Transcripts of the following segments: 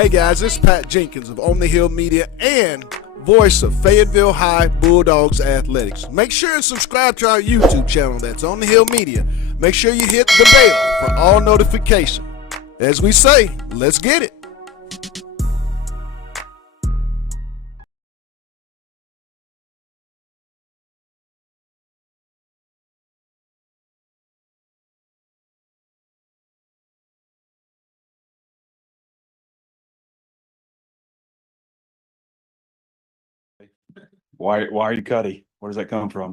Hey guys, it's Pat Jenkins of On the Hill Media and voice of Fayetteville High Bulldogs Athletics. Make sure and subscribe to our YouTube channel that's On the Hill Media. Make sure you hit the bell for all notifications. As we say, let's get it. Why are you Cuddy? Where does that come from?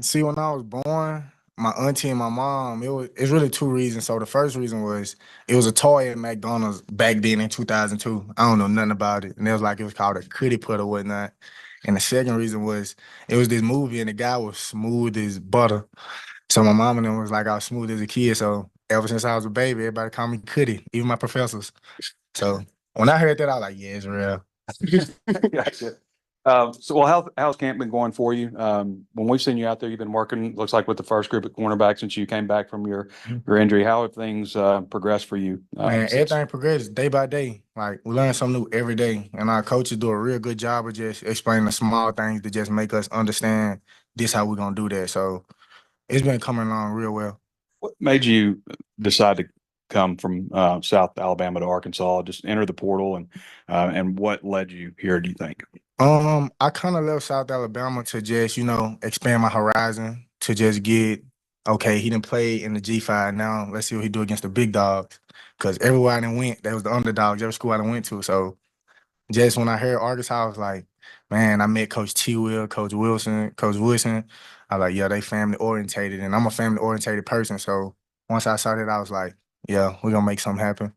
See, when I was born, my auntie and my mom, it's really two reasons. So the first reason was it was a toy at McDonald's back then in 2002. I don't know nothing about it. And it was called a cookie putt or whatnot. And the second reason was it was this movie and the guy was smooth as butter. So my mom and them was like I was smooth as a kid. So ever since I was a baby, everybody called me Cuddy, even my professors. So when I heard that, I was like, yeah, it's real. Gotcha. How's camp been going for you? When we've seen you out there, you've been working, looks like with the first group at cornerback since you came back from your injury. How have things progressed for you? Man, everything progresses day by day. Like we learn something new every day, and our coaches do a real good job of just explaining the small things that just make us understand this how we're gonna do that. So it's been coming along real well. What made you decide to come from South Alabama to Arkansas, just enter the portal, and what led you here, do you think? I kind of left South Alabama to just, expand my horizon, to just get, okay, he didn't play in the G5. Now let's see what he do against the big dogs. Because everywhere I done went, that was the underdogs, every school I done went to. So just when I heard Arkansas, I was like, man, I met Coach T. Will, Coach Wilson, Coach Wilson. I was like, yeah, they family orientated, and I'm a family orientated person. So once I saw that, I was like, yeah, we're gonna make something happen.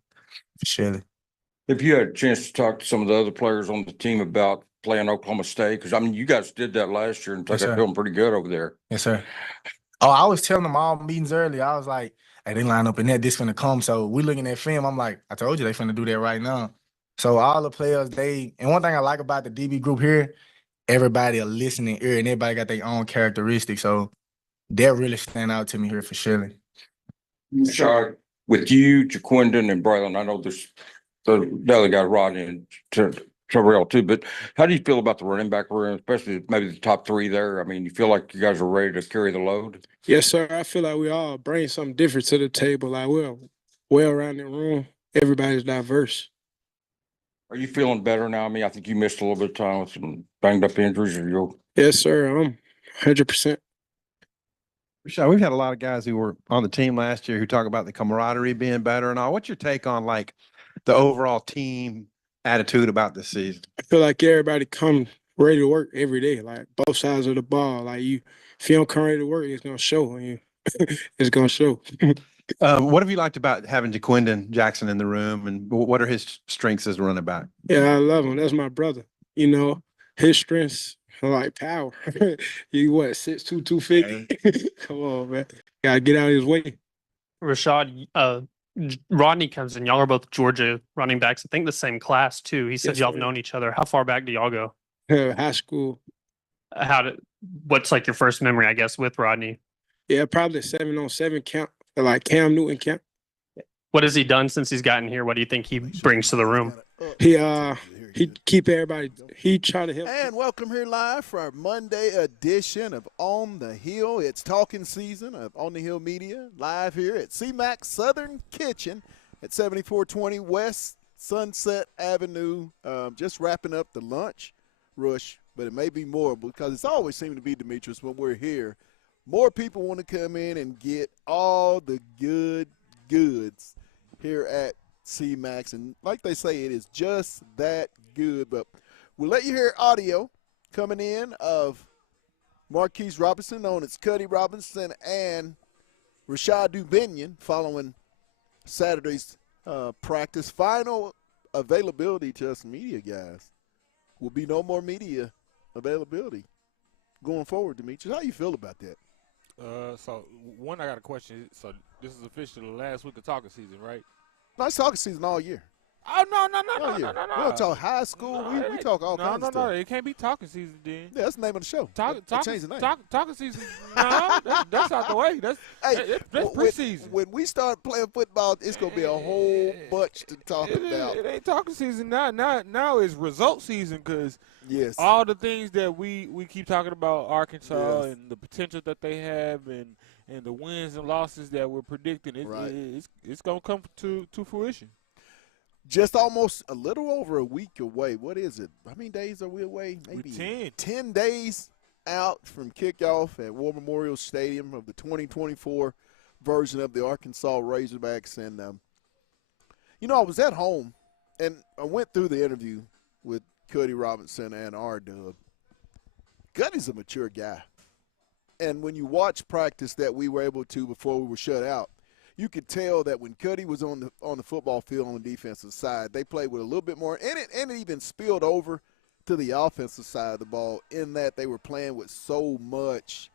Surely. If you had a chance to talk to some of the other players on the team about playing Oklahoma State, because I mean, you guys did that last year and they're feeling pretty good over there. Yes, sir. Oh, I was telling them all meetings earlier. I was like, hey, they line up in that, this finna come. So we looking at film. I'm like, I told you they finna do that right now. So all the players, and one thing I like about the DB group here, everybody a listening ear and everybody got their own characteristics. So that really stand out to me here for sure. Rashad, with you, Jaquindon, and Braylon, I know there's the other guy, Rodney and Terrell too, but how do you feel about the running back room, especially maybe the top three there? I mean, you feel like you guys are ready to carry the load? Yes, sir. I feel like we all bring something different to the table. Like we're well-rounded room. Everybody's diverse. Are you feeling better now? I mean, I think you missed a little bit of time with some banged up injuries. Yes, sir. I'm 100%. Rashad, we've had a lot of guys who were on the team last year who talk about the camaraderie being better and all. What's your take on like the overall team attitude about this season? I feel like everybody come ready to work every day, like both sides of the ball. Like if you don't come ready to work, it's gonna show on you. It's gonna show. What have you liked about having Jaquindon Jackson in the room, and what are his strengths as a running back? Yeah, I love him. That's my brother. His strengths are like power. You 6'2", 250? Come on, man. Gotta get out of his way. Rashad, Rodney comes in. Y'all are both Georgia running backs. I think the same class too. He said Yes, y'all sir. have known each other. How far back do y'all go? High school. What's like your first memory, I guess, with Rodney? Yeah, probably 7-on-7 count, like Cam Newton count. What has he done since he's gotten here? What do you think he brings to the room? He keep everybody. He try to help. And welcome here live for our Monday edition of On the Hill. It's talking season of On the Hill Media, live here at CMAC Southern Kitchen at 7420 West Sunset Avenue. Just wrapping up the lunch rush, but it may be more because it's always seemed to be, Demetrius, when we're here, more people want to come in and get all the goods here at CMAX, and like they say, it is just that good. But we'll let you hear audio coming in of Marquise Robinson, known as Cuddy Robinson, and Rashad Dubinion following Saturday's practice. Final availability to us media guys will be no more media availability going forward. Demetrius, how you feel about that? I got a question. So this is officially the last week of talking season, right? Nice talking season all year. Oh no no no Oh, no yeah. no no no. We don't talk high school. No, we it talk all ain't- kinds no, of no, stuff. no. It can't be talking season then. Yeah, that's the name of the show. Talk, Change the name. talking season. No, that's out the way. That's Hey, that's when- preseason. When we start playing football, it's gonna be a whole bunch to talk about. It ain't talking season now. Now it's result season because Yes. all the things that we keep talking about Arkansas Yes. and the potential that they have and the wins and losses that we're predicting, Right. it's gonna come to fruition. Just almost a little over a week away. What is it? How many days are we away? Maybe 10. 10 days out from kickoff at War Memorial Stadium of the 2024 version of the Arkansas Razorbacks. And, I was at home, and I went through the interview with Cuddy Robinson and R-Dub. Cuddy's a mature guy. And when you watch practice that we were able to before we were shut out, you could tell that when Cuddy was on the football field on the defensive side, they played with a little bit more, and it even spilled over to the offensive side of the ball in that they were playing with so much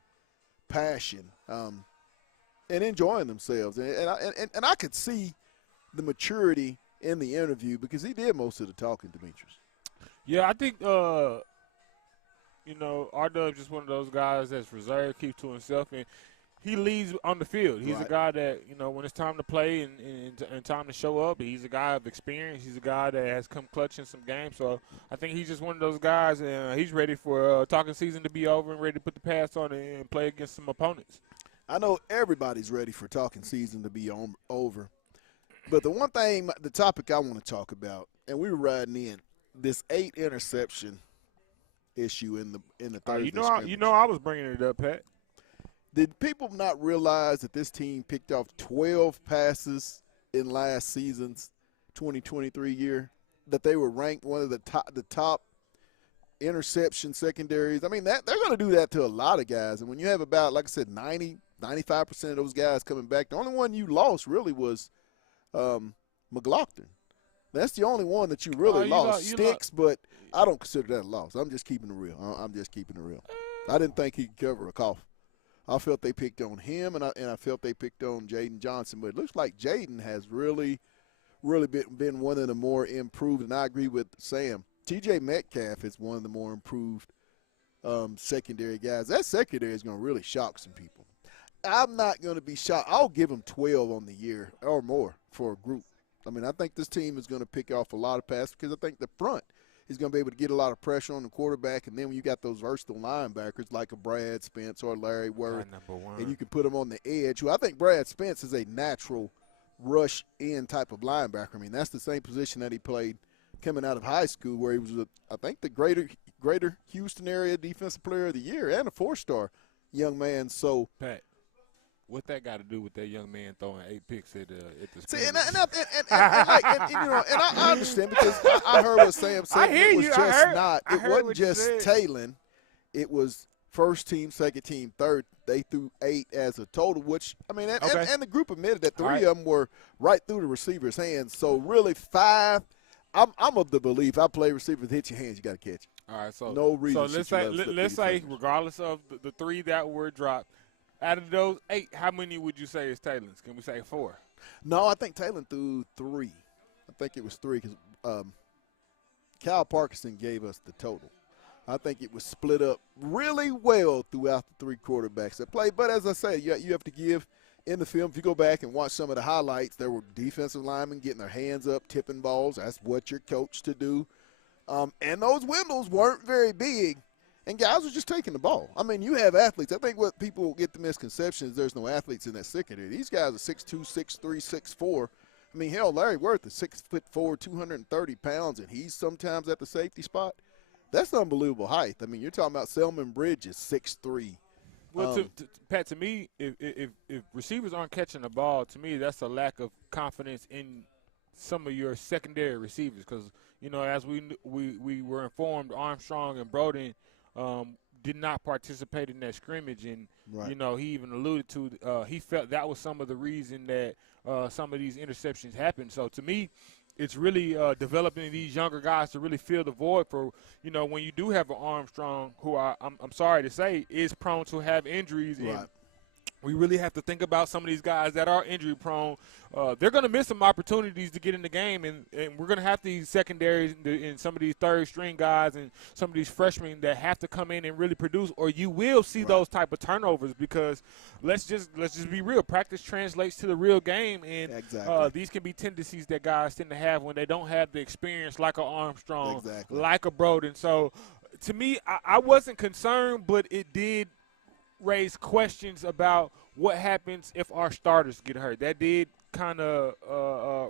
passion and enjoying themselves. And I could see the maturity in the interview because he did most of the talking, Demetrius. Yeah, I think R-Dub's just one of those guys that's reserved, keeps to himself, and he leads on the field. He's Right. a guy that, when it's time to play and time to show up, he's a guy of experience. He's a guy that has come clutch in some games. So I think he's just one of those guys, and he's ready for talking season to be over and ready to put the pass on it and play against some opponents. I know everybody's ready for talking season to be over. But the topic I want to talk about, and we were riding in, this 8 interception issue in the Thursday scrimmage. I was bringing it up, Pat. Did people not realize that this team picked off 12 passes in last season's 2023 year? That they were ranked one of the top interception secondaries. I mean, they're going to do that to a lot of guys. And when you have about, like I said, 95% of those guys coming back, the only one you lost really was McLaughlin. That's the only one that you really lost. Sticks, but I don't consider that a loss. I'm just keeping it real. I'm just keeping it real. I didn't think he could cover a cough. I felt they picked on him, and I felt they picked on Jaden Johnson. But it looks like Jaden has really been one of the more improved, and I agree with Sam. TJ Metcalf is one of the more improved secondary guys. That secondary is going to really shock some people. I'm not going to be shocked. I'll give them 12 on the year or more for a group. I mean, I think this team is going to pick off a lot of passes because I think the front is going to be able to get a lot of pressure on the quarterback. And then when you got those versatile linebackers like a Brad Spence or Larry Worth, and you can put them on the edge, who I think Brad Spence is a natural rush-in type of linebacker. I mean, that's the same position that he played coming out of high school where he was, I think, the greater Houston area defensive player of the year and a 4-star young man. So, Pat, what that got to do with that young man throwing 8 picks at the see, scrimmage? I understand because I heard what Sam said. I hear it was you. just I it heard wasn't what you just said. Talon. It was first team, second team, third. They threw 8 as a total, which, I mean, Okay. and the group admitted that 3 All right. of them were right through the receiver's hands. So, really, 5. I'm of the belief I play receiver, hit your hands, you got to catch it. All right, so No reason So let's should you say let it slip let's through your say fingers. regardless of the 3 that were dropped, out of those 8, how many would you say is Taylor's? Can we say 4? No, I think Talon threw 3. I think it was 3 because Kyle Parkinson gave us the total. I think it was split up really well throughout the 3 quarterbacks that played. But as I say, you have to give in the film. If you go back and watch some of the highlights, there were defensive linemen getting their hands up, tipping balls. That's what you're coached to do. And those windows weren't very big, and guys were just taking the ball. I mean, you have athletes. I think what people get the misconception is there's no athletes in that secondary. These guys are 6'2", 6'3", 6'4". I mean, hell, Larry Worth is 6'4", 230 pounds, and he's sometimes at the safety spot. That's unbelievable height. I mean, you're talking about Selman Bridges, 6'3". Well, Pat, to me, if receivers aren't catching the ball, to me that's a lack of confidence in some of your secondary receivers. Because as we were informed, Armstrong and Broden did not participate in that scrimmage, and Right. he even alluded to he felt that was some of the reason that some of these interceptions happened. So to me, it's really developing these younger guys to really fill the void for, when you do have an Armstrong who I'm sorry to say is prone to have injuries Right. We really have to think about some of these guys that are injury prone. They're going to miss some opportunities to get in the game, and we're going to have these secondaries and some of these third string guys and some of these freshmen that have to come in and really produce, or you will see those type of turnovers because let's just be real. Practice translates to the real game, and Exactly. these can be tendencies that guys tend to have when they don't have the experience like a Armstrong, Exactly. like a Broden. So to me, I wasn't concerned, but it did raise questions about what happens if our starters get hurt. That did kind of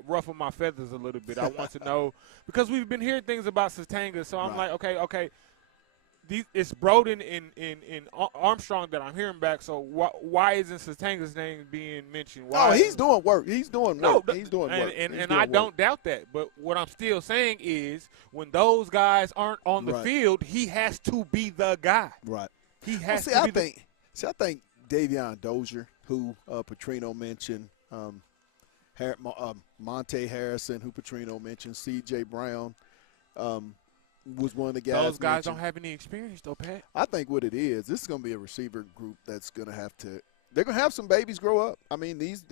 ruffle my feathers a little bit. I want to know because we've been hearing things about Satanga, so I'm like, okay, it's Broden and Armstrong that I'm hearing back. So why isn't Satanga's name being mentioned? Why Oh, he's doing work. He's doing work. He's doing work. And I don't doubt that. But what I'm still saying is when those guys aren't on the field, he has to be the guy. Right. He has I to be think Davion Dozier, who Petrino mentioned, Monte Harrison, who Petrino mentioned, C.J. Brown was one of the guys. Those guys mentioned. don't have any experience, though, Pat. I think what it is, this is going to be a receiver group that's going to have to – they're going to have some babies grow up. I mean, these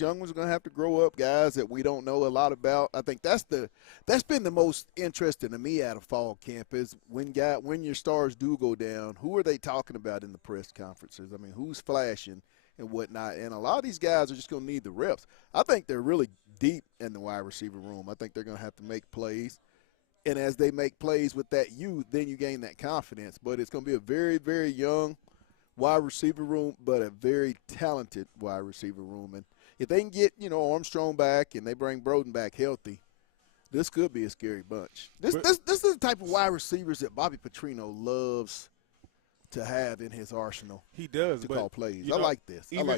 young ones are going to have to grow up, guys that we don't know a lot about. I think that's been the most interesting to me out of fall camp is when your stars do go down, who are they talking about in the press conferences? I mean, who's flashing and whatnot? And a lot of these guys are just going to need the reps. I think they're really deep in the wide receiver room. I think they're going to have to make plays. And as they make plays with that youth, then you gain that confidence. But it's going to be a very, very young wide receiver room, but a very talented wide receiver room. And if they can get, Armstrong back and they bring Broden back healthy, this could be a scary bunch. This is the type of wide receivers that Bobby Petrino loves to have in his arsenal. He does. To call plays. I Even, like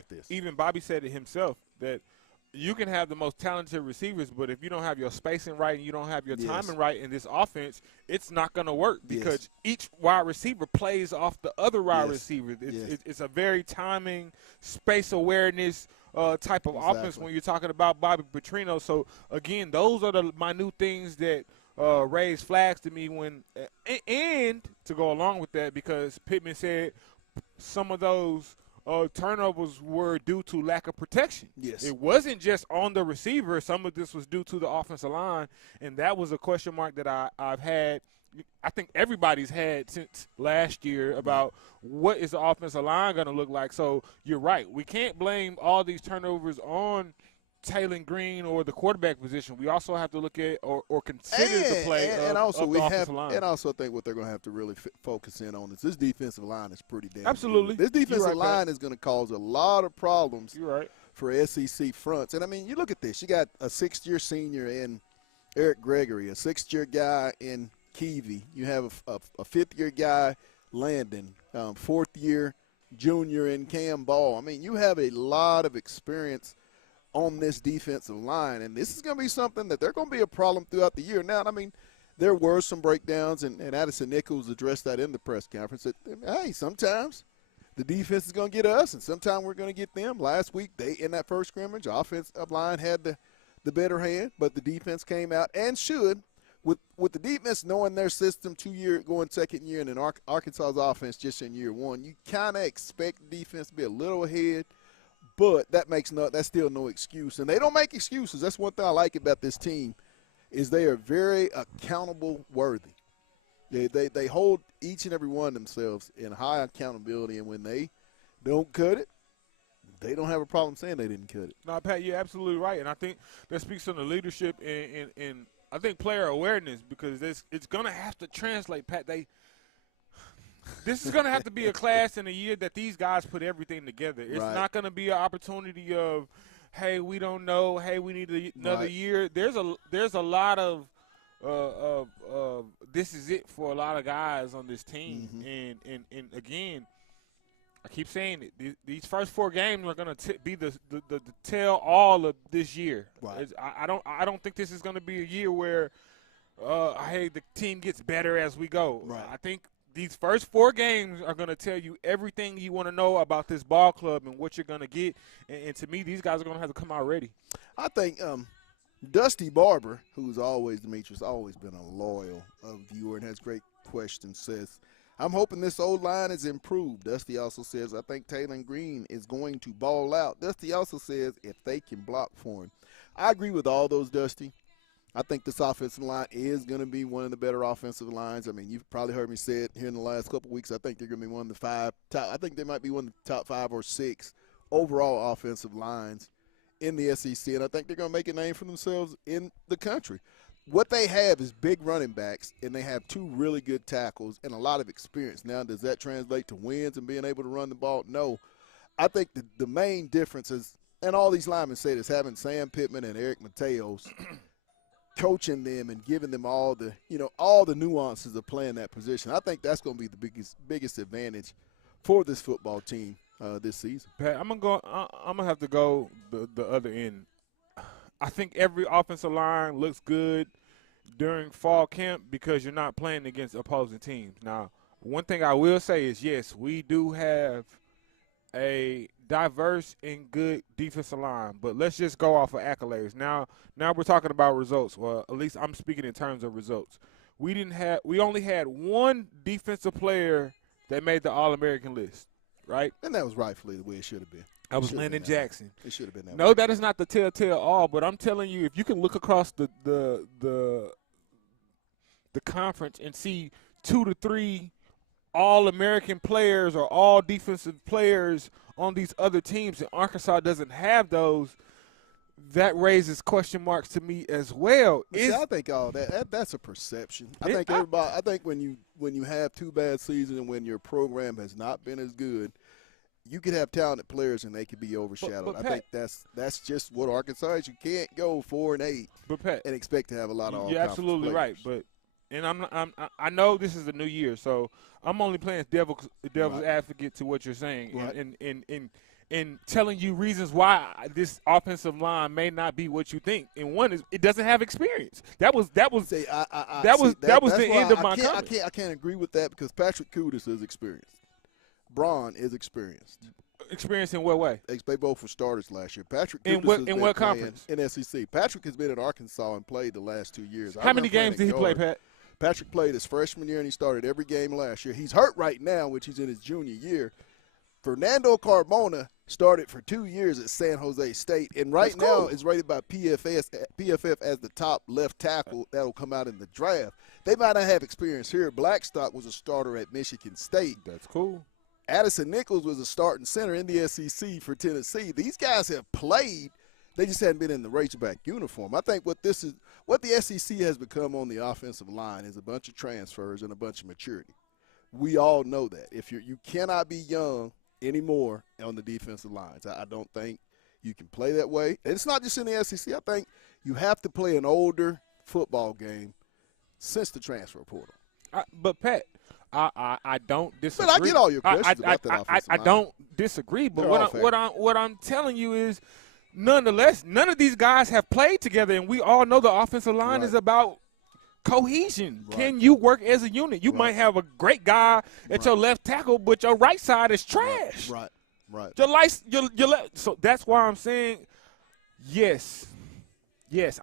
this. Even Bobby said it himself that you can have the most talented receivers, but if you don't have your spacing right and you don't have your timing right in this offense, it's not going to work because each wide receiver plays off the other wide receiver. It's a very timing, space awareness type of offense when you're talking about Bobby Petrino. So, again, those are the minute things that raise flags to me when and to go along with that because Pittman said some of those turnovers were due to lack of protection. Yes. It wasn't just on the receiver. Some of this was due to the offensive line, and that was a question mark that I've had. I think everybody's had since last year about what is the offensive line going to look like. So you're right. We can't blame all these turnovers on Taylor Green or the quarterback position. We also have to look at or consider the play and of also the offensive line. And also think what they're going to have to really focus in on is this defensive line is pretty damn Absolutely. good. This defensive You're right, line is going to cause a lot of problems You're right. for SEC fronts. And, I mean, you look at this. You got a sixth-year senior in Eric Gregory, a sixth-year guy in Keevy. You have a fifth-year guy, Landon, fourth-year junior in Cam Ball. I mean, you have a lot of experience on this defensive line, and this is going to be something that they're going to be a problem throughout the year. Now, I mean, there were some breakdowns, and Addison Nichols addressed that in the press conference. That, hey, sometimes the defense is going to get us, and sometimes we're going to get them. Last week, in that first scrimmage, offensive line had the better hand, but the defense came out and should. With the defense knowing their system 2 year going second year, and then Arkansas's offense just in year one, you kind of expect the defense to be a little ahead. But that's still no excuse. And they don't make excuses. That's one thing I like about this team is they are very accountable worthy. They hold each and every one of themselves in high accountability, and when they don't cut it, they don't have a problem saying they didn't cut it. No, Pat, you're absolutely right. And I think that speaks on the leadership and I think player awareness because it's going to have to translate, Pat. This is going to have to be a class in a year that these guys put everything together. It's not going to be an opportunity of, hey, we don't know, hey, we need another year. There's a lot of this is it for a lot of guys on this team. Mm-hmm. And again, I keep saying it. These first 4 games are going to be the tell all of this year. Right. I don't think this is going to be a year where, hey, the team gets better as we go. Right. I think these first 4 games are going to tell you everything you want to know about this ball club and what you're going to get. And to me, these guys are going to have to come out ready. I think Dusty Barber, who's always, Demetrius, always been a loyal viewer and has great questions, says, I'm hoping this old line is improved. Dusty also says, I think Taylor Green is going to ball out. Dusty also says, if they can block for him. I agree with all those, Dusty. I think this offensive line is going to be one of the better offensive lines. I mean, you've probably heard me say it here in the last couple of weeks. I think they're going to be one of the I think they might be one of the top 5 or 6 overall offensive lines in the SEC, and I think they're going to make a name for themselves in the country. What they have is big running backs, and they have 2 really good tackles and a lot of experience. Now, does that translate to wins and being able to run the ball? No. I think the main difference is, and all these linemen say this, having Sam Pittman and Eric Mateos coaching them and giving them all the nuances of playing that position. I think that's going to be the biggest advantage for this football team this season. Pat, I'm gonna have to go the other end. I think every offensive line looks good during fall camp because you're not playing against opposing teams. Now, one thing I will say is, yes, we do have a diverse and good defensive line, but let's just go off of accolades. Now we're talking about results. Well, at least I'm speaking in terms of results. We only had 1 defensive player that made the All-American list, right? And that was rightfully the way it should have been. That was Landon Jackson. It should have been that No, way. that is not the telltale all, but I'm telling you, if you can look across the conference and see 2 to 3 All-American players or all defensive players on these other teams, and Arkansas doesn't have those, that raises question marks to me as well. See, I think all that's a perception. I think when you have 2 bad seasons and when your program has not been as good, you could have talented players and they could be overshadowed. But I think that's just what Arkansas is. You can't go 4-8 and expect to have a lot of. You're absolutely right, but. And I know this is a new year, so I'm only playing devil's advocate to what you're saying, right. and telling you reasons why this offensive line may not be what you think. And one is it doesn't have experience. That was the end of my comment. I can't agree with that because Patrick Kudus is experienced. Braun is experienced. Experience in what way? They both were starters last year. Patrick in Kudus what conference? In SEC. Patrick has been at Arkansas and played the last 2 years. How many games did he play, Pat? Patrick played his freshman year, and he started every game last year. He's hurt right now, which he's in his junior year. Fernando Carmona started for 2 years at San Jose State, and right now is rated by PFF as the top left tackle that will come out in the draft. They might not have experience here. Blackstock was a starter at Michigan State. That's cool. Addison Nichols was a starting center in the SEC for Tennessee. These guys have played. They just hadn't been in the Razorback uniform. I think what the SEC has become on the offensive line is a bunch of transfers and a bunch of maturity. We all know that. If you cannot be young anymore on the defensive lines. I don't think you can play that way. And it's not just in the SEC. I think you have to play an older football game since the transfer portal. But Pat, I don't disagree. But I get all your questions about that offensive line. I don't disagree. But what I'm telling you is, nonetheless, none of these guys have played together, and we all know the offensive line is about cohesion. Right. Can you work as a unit? You might have a great guy at your left tackle, but your right side is trash. Right. So that's why I'm saying, yes,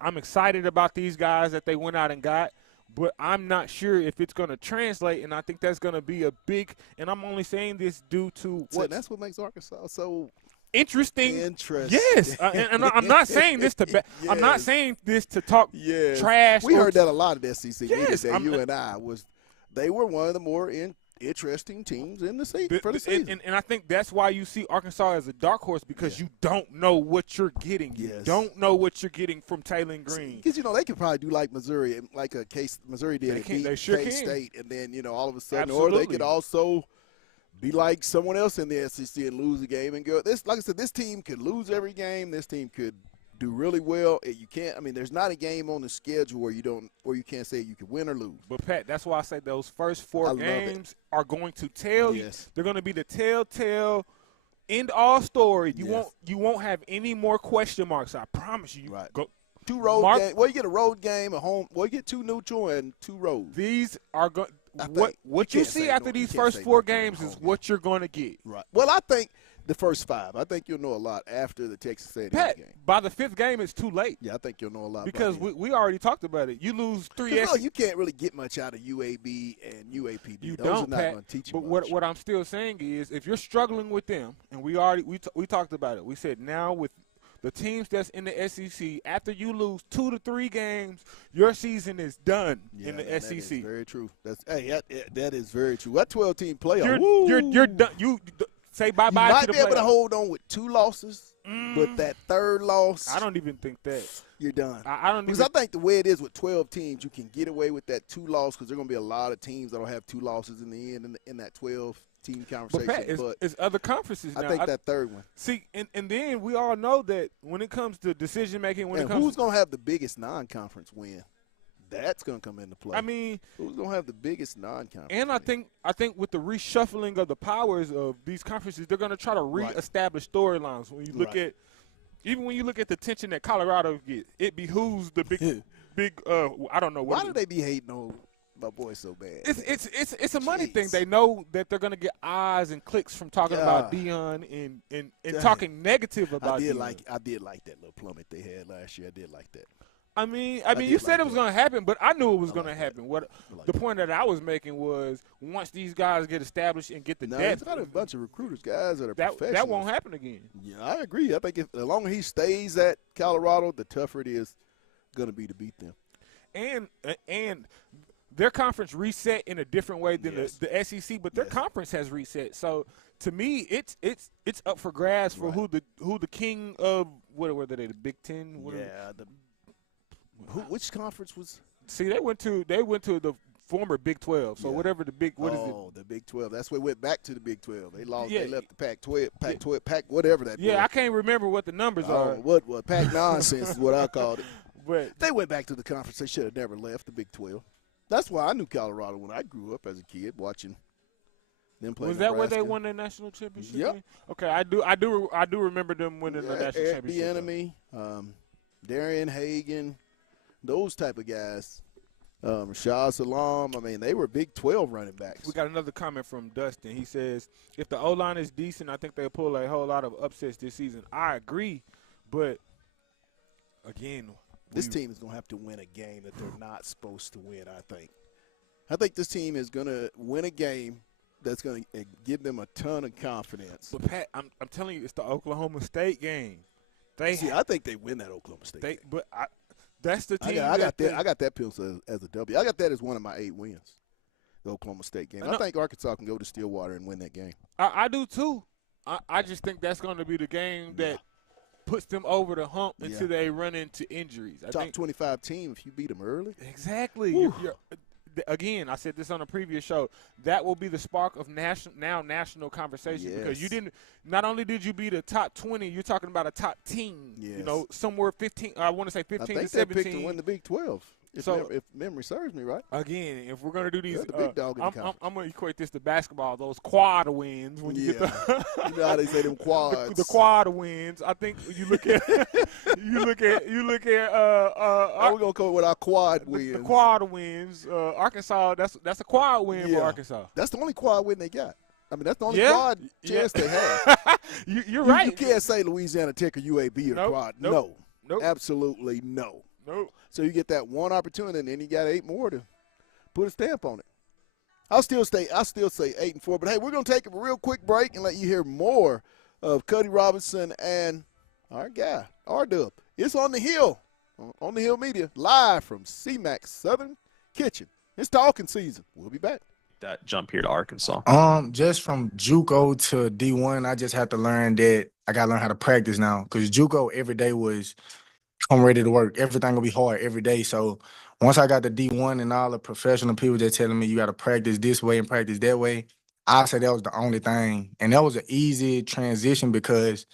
I'm excited about these guys that they went out and got, but I'm not sure if it's going to translate, and I think that's going to be a big – and I'm only saying this due to what – that's what makes Arkansas so – Interesting. Yes, and I'm not saying this to yes. I'm not saying this to talk trash. We heard that a lot of the SEC meetings that you and I was. They were one of the more interesting teams in the season for the season. And I think that's why you see Arkansas as a dark horse because you don't know what you're getting. You don't know what you're getting from Taylor Green. Because they could probably do like Missouri, like a case Missouri did at K-State, and then all of a sudden, or they could also be like someone else in the SEC and lose a game and go. Like I said, this team could lose every game. This team could do really well. You can't. I mean, there's not a game on the schedule where you can't say you can win or lose. But Pat, that's why I say those first 4 games are going to tell you. They're going to be the telltale end all story. You won't have any more question marks. I promise you. Right. Go. 2 road games. Well, you get a road game, a home. Well, you get 2 neutral and 2 road. These are going. What you see after these first 4 games is what you're going to get. Right. Well, I think The first 5. I think you'll know a lot after the Texas A&M Pat, game. by the 5th game, it's too late. Yeah, I think you'll know a lot Because about we already talked about it. You lose 3 no, you can't really get much out of UAB and UAPB. You Those don't, are not Pat. going to teach you But much. what I'm still saying is, if you're struggling with them, and we talked about it. We said now with the teams that's in the SEC, after you lose 2 to 3 games, your season is done in the man, SEC. That is very true. That is very true. That 12-team playoff. You're done. You say bye You bye might to the be able to playoffs. hold on with 2 losses, but that third loss, I don't even think that. you're done. I don't Because even. I think the way it is with 12 teams, you can get away with that 2 loss because there are going to be a lot of teams that will have 2 losses in the end in that 12-team But conversation. Pat, it's other conferences now. I think that third one. See, and then we all know that when it comes to decision making, when And it comes, who's going to have the biggest non-conference win? That's going to come into play. I mean, who's going to have the biggest non-conference? and I win? think with the reshuffling of the powers of these conferences, they're going to try to Right. reestablish storylines. When you look Right. at, even when you look at the tension that Colorado get, it behooves the big. I don't know Why what. do they be hating on my boy so bad? It's a money thing. Jeez. They know that they're going to get eyes and clicks from talking about God. Deion and God. talking negative about I did Deion. like that little plummet they had last year. I did like that. I mean, did you said like it was that. going to happen, but I knew it was I going to like that. happen. What I like the that. point that I was making was once these guys get established and get the No, depth, he's got a bunch of recruiters, guys that are that professionals. won't happen again. Yeah, I agree. I think the longer he stays at Colorado, the tougher it is going to be to beat them. And their conference reset in a different way than Yes. the SEC, but their Yes. conference has reset. So to me, it's up for grabs for Right. who the king of what were they, the Big Ten? What are- Yeah. Which conference was? See, they went to the former Big 12. So Yeah. whatever the big what is it? Oh, the Big 12. That's where we went back to the Big 12. They lost. Yeah. They left the Pac-12, Pac whatever that. Yeah, was. I can't remember what the numbers Oh, are, what Pac nonsense is what I called it. but They went back to the conference. They should have never left the Big 12. That's why I knew Colorado when I grew up as a kid, watching them play. was that where they Nebraska. won their national championship? Yep. game? Okay, I do remember them winning the national Eric championship. though. Bieniemy, Darian Hagan, those type of guys. Rashad Salam. I mean, they were Big 12 running backs. We got another comment from Dustin. He says, if the O-line is decent, I think they'll pull a whole lot of upsets this season. I agree, but again, This team is going to have to win a game that they're not supposed to win, I think. I think this team is going to win a game that's going to give them a ton of confidence. But Pat, I'm telling you, it's the Oklahoma State game. I think they win that Oklahoma State game. That's the team. I got that pencil as a W. I got that as one of my 8 wins, the Oklahoma State game. I No. think Arkansas can go to Stillwater and win that game. I do too. I just think that's going to be the game that puts them over the hump until they run into injuries. I Top think 25 team if you beat them early. exactly. Again, I said this on a previous show. That will be the spark of national conversation because you Yes. didn't. Not only did you beat a top 20, you're talking about a top team. You Yes. know, somewhere 15. I want to say I 15 think to they picked to 17. win the Big 12. If memory serves me right. Again, if we're gonna do these, They're the big dog in the I'm conference. gonna equate this to basketball. Those quad wins when you get the You know how they say them quads. the quad wins. I think you look at you look at We're gonna come with our quad wins. the quad wins. Arkansas, that's a quad win for Yeah. Arkansas. That's the only quad win they got. I mean, that's the only Yeah. quad Yeah. chance they have. You're right. You can't say Louisiana Tech or UAB or Nope, quad. nope, No, nope. absolutely no. Nope. So you get that one opportunity, and then you got 8 more to put a stamp on it. I'll still say 8-4. But hey, we're gonna take a real quick break and let you hear more of Cody Robinson and our guy R-Dub. It's on the Hill, on the Hill Media, live from CMAX Southern Kitchen. It's talking season. We'll be back. That jump here to Arkansas. Just from JUCO to D1, I just had to learn that I gotta learn how to practice now. Cause JUCO every day was I'm ready to work. Everything will be hard every day. So once I got the D1 and all the professional people just telling me you gotta practice this way and practice that way, I said that was the only thing. And that was an easy transition because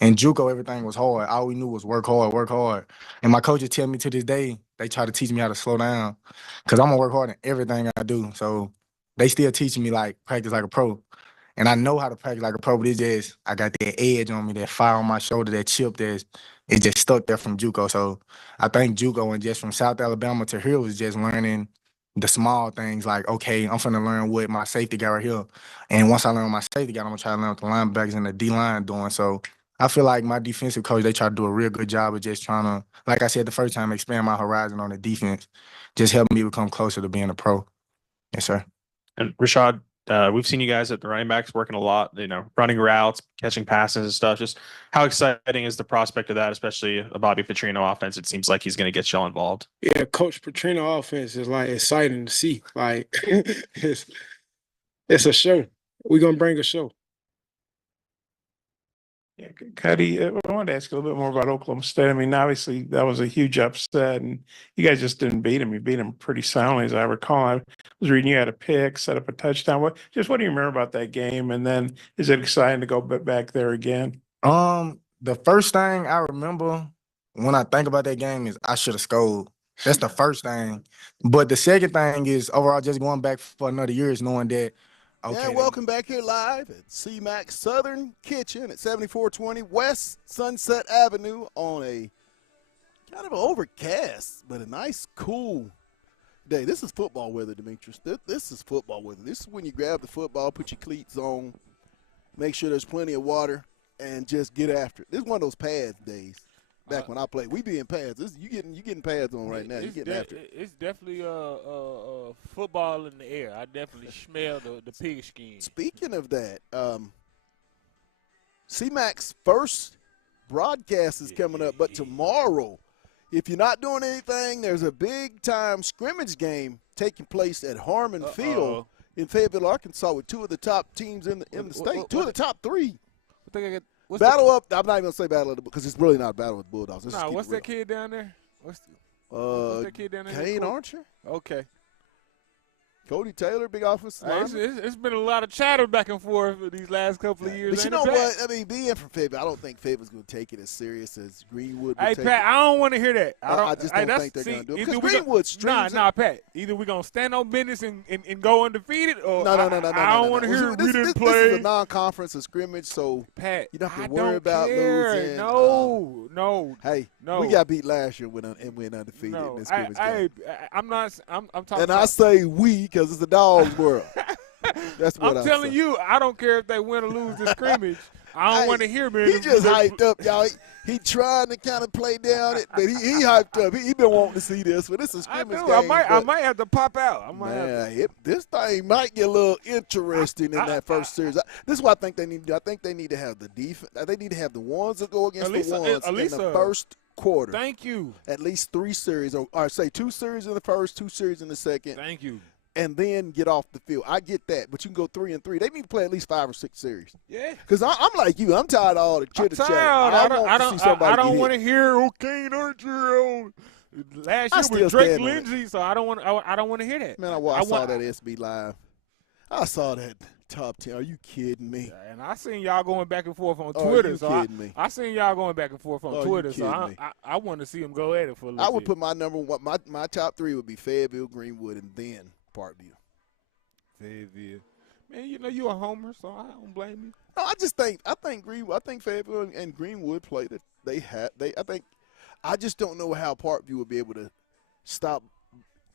in JUCO everything was hard. All we knew was work hard, work hard. And my coaches tell me to this day, they try to teach me how to slow down. Cause I'm gonna work hard in everything I do. So they still teaching me like practice like a pro. And I know how to practice like a pro, but it's just I got that edge on me, that fire on my shoulder, that chip it just stuck there from JUCO. So I think JUCO and just from South Alabama to here was just learning the small things like, okay, I'm finna learn what my safety guy right here. And once I learn my safety guy, I'm gonna try to learn what the linebackers and the D-line doing. So I feel like my defensive coach, they try to do a real good job of just trying to, like I said the first time, expand my horizon on the defense, just help me become closer to being a pro. Yes, sir. And Rashad, we've seen you guys at the running backs working a lot, running routes, catching passes and stuff. Just how exciting is the prospect of that, especially a Bobby Petrino offense? It seems like he's going to get y'all involved. Yeah, Coach Petrino offense is like exciting to see. Like it's a show. We're gonna bring a show. Yeah, Cuddy, I wanted to ask you a little bit more about Oklahoma State. I mean, obviously that was a huge upset, and you guys just didn't beat him. You beat him pretty soundly, as I recall. I was reading you had a pick, set up a touchdown. What do you remember about that game? And then is it exciting to go back there again? The first thing I remember when I think about that game is I should have scored. That's the first thing. But the second thing is overall just going back for another year is knowing that. Okay. And welcome back here live at CMAC Southern Kitchen at 7420 West Sunset Avenue on a kind of an overcast, but a nice, cool day. This is football weather, Demetrius. This is football weather. This is when you grab the football, put your cleats on, make sure there's plenty of water, and just get after it. This is one of those pads days. Back when I played, we be in pads. You getting pads on right now. You getting after it. It's definitely football in the air. I definitely smell the pig skin. Speaking of that, CMAC's first broadcast is coming up, but tomorrow, if you're not doing anything, there's a big-time scrimmage game taking place at Harmon Field in Fayetteville, Arkansas, with two of the top teams in the state, two of the top three. I'm not even gonna say battle of the because it's really not a battle with Bulldogs. What's that kid down there? What's that kid down there? Kane Archer. Okay. Cody Taylor, big offensive lineman. It's been a lot of chatter back and forth for these last couple of years. But you know what? I mean, being from Fayetteville, I don't think Fayetteville's going to take it as serious as Greenwood would take Pat, it. I don't want to hear that. I just don't think they're going to do it. Because Greenwood streams Nah, Pat. Either we're going to stand on business and go undefeated, or I don't want to hear we didn't play. This is a non-conference, a scrimmage, so Pat, you don't have to worry about losing. No. Hey, no. We got beat last year and went undefeated in this scrimmage game. I'm talking and I say we because it's a dog's world. That's what I'm telling you. I don't care if they win or lose the scrimmage. I don't want to hear me. He just hyped up, y'all. He trying to kind of play down it, but he hyped up. He been wanting to see this, but it's a scrimmage game. I might have to pop out. This thing might get a little interesting in that first series. This is what I think they need to do. I think they need to have the defense. They need to have the ones that go against the ones in the first quarter. Thank you. At least 3 series, or say 2 series in the first, 2 series in the second. Thank you. And then get off the field. I get that, but you can go 3 and 3. They need to play at least 5 or 6 series. Yeah. Because I'm like you. I'm tired of all the chitter chat. I don't want to hear Kane Archer last year with Drake Lindsey, so I don't want to hear that. Man, I saw that SB Live. I saw that top 10. Are you kidding me? And I seen y'all going back and forth on Twitter. I seen y'all going back and forth on Twitter. So I want to see them go at it for a little bit. I would put my number one. My top 3 would be Fayetteville, Greenwood, and then Parkview. Fayetteville. Man, you're a homer, so I don't blame you. No, I think Greenwood. I think Fayetteville and Greenwood play that I just don't know how Parkview would be able to stop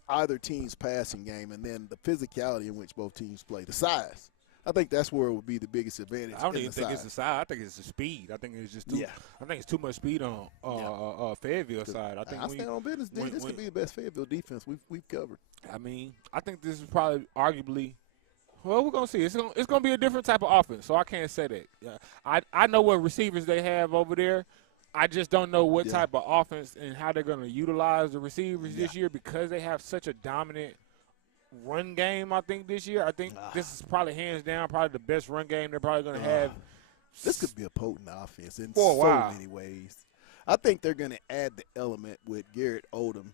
either team's passing game, and then the physicality in which both teams play, the size. I think that's where it would be the biggest advantage. I don't even think it's the size. I think it's the speed. I think it's just I think it's too much speed on Fayetteville side. I stand on business. This could be the best Fayetteville defense we've covered. I mean, I think this is probably arguably. Well, we're gonna see. It's gonna be a different type of offense, so I can't say that. Yeah. I know what receivers they have over there. I just don't know what type of offense and how they're gonna utilize the receivers this year because they have such a dominant run game. I think this year. I think this is probably hands down probably the best run game they're probably gonna have. This could be a potent offense in so many ways. I think they're gonna add the element with Garrett Odom.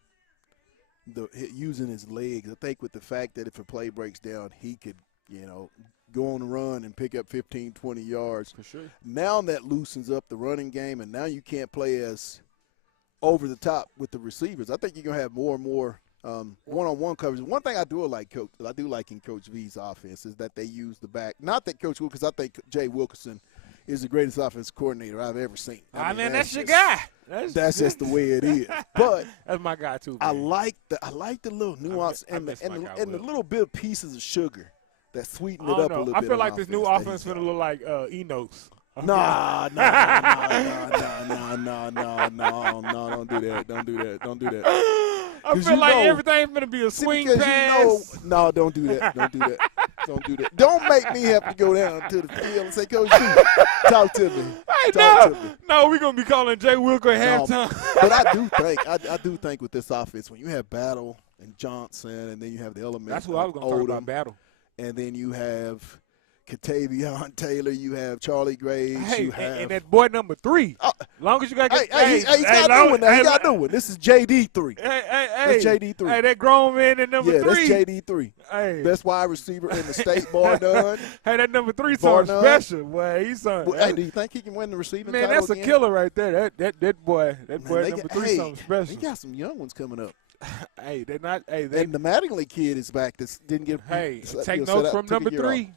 Using his legs. I think with the fact that if a play breaks down, he could, go on the run and pick up 15, 20 yards. For sure. Now that loosens up the running game, and now you can't play as over the top with the receivers. I think you're going to have more and more one-on-one coverage. One thing I do like in Coach V's offense is that they use the back. Not that Coach Wilkins, I think Jay Wilkerson is the greatest offensive coordinator I've ever seen. Man, that's your guy. That's just the way it is. But that's my guy too. I Man. like the little nuance I and miss my guy the Will. little bit of pieces of sugar that sweeten I it don't up a know. little I bit. feel on like this new that offense he's finna look like Eno's. Nah, don't do that. Don't do that. Don't do that. I 'Cause feel you like know- everything finna be a See, swing because pass. no, don't do that. Don't do that. Don't do that. Don't make me have to go down to the field and say, Coach G, talk to me. Hey, Talk to me. no, we're gonna be calling Jay Wilker at No, halftime. But I do think with this offense, when you have Battle and Johnson, and then you have the element That's what I was gonna talk about. Odom, Battle. and then you have Katavion Taylor, you have Charlie Graves, Hey, you have and that boy number 3. Long as you got Hey, he's got a new one now. He got a new one. This is JD3. Hey, That's JD3. Hey, that grown man at number Yeah, 3. that's JD3. Hey, Best wide receiver in the state, bar none. hey, that number 3 Bar something none. special. Boy, he's something. Hey, do you think he can win the receiving Man, title that's a again? killer right there. That boy, Man, number 3 something He special. got some young ones coming up. Hey, they're not. Hey, they. And the Mattingly kid is back. That didn't get. Hey, set- take you know, notes set from out- took a number year off. 3.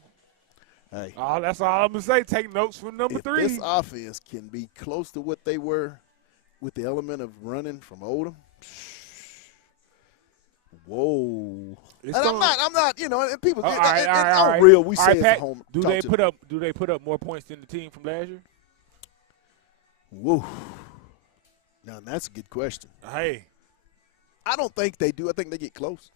Hey, Oh, that's all I'm gonna say. Take notes from number if 3. this offense can be close to what they were with the element of running from Odom, whoa. It's And gonna- I'm not, you know, and people, All right, all right, on all right. real, we All say right, it's Pat, a home. Do talk they to put me. up? Do they put up more points than the team from last year? Whoa. Now, that's a good question. Hey, I don't think they do. I think they get close.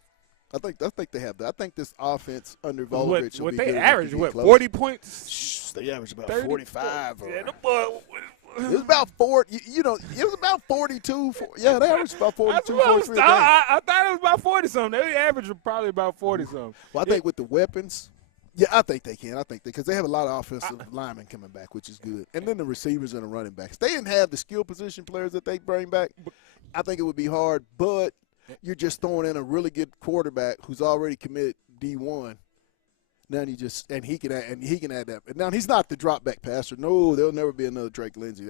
I think they have that. I think this offense under Volovich will what be they good enough average? to get What close. 40 points? Shh, they average about 30? 45. Yeah, the boy. It was about 40. You know, it was about 42. Yeah, they averaged about 42, That's what I was 43. thought. a game. I thought it was about 40 something. They average probably about 40 something. Well, I think with the weapons, yeah, I think they can. I think because they have a lot of offensive linemen coming back, which is good. And then the receivers and the running backs. They didn't have the skill position players that they bring back. I think it would be hard, but you're just throwing in a really good quarterback who's already committed D1. Now he can add that. But now he's not the drop back passer. No, there'll never be another Drake Lindsey.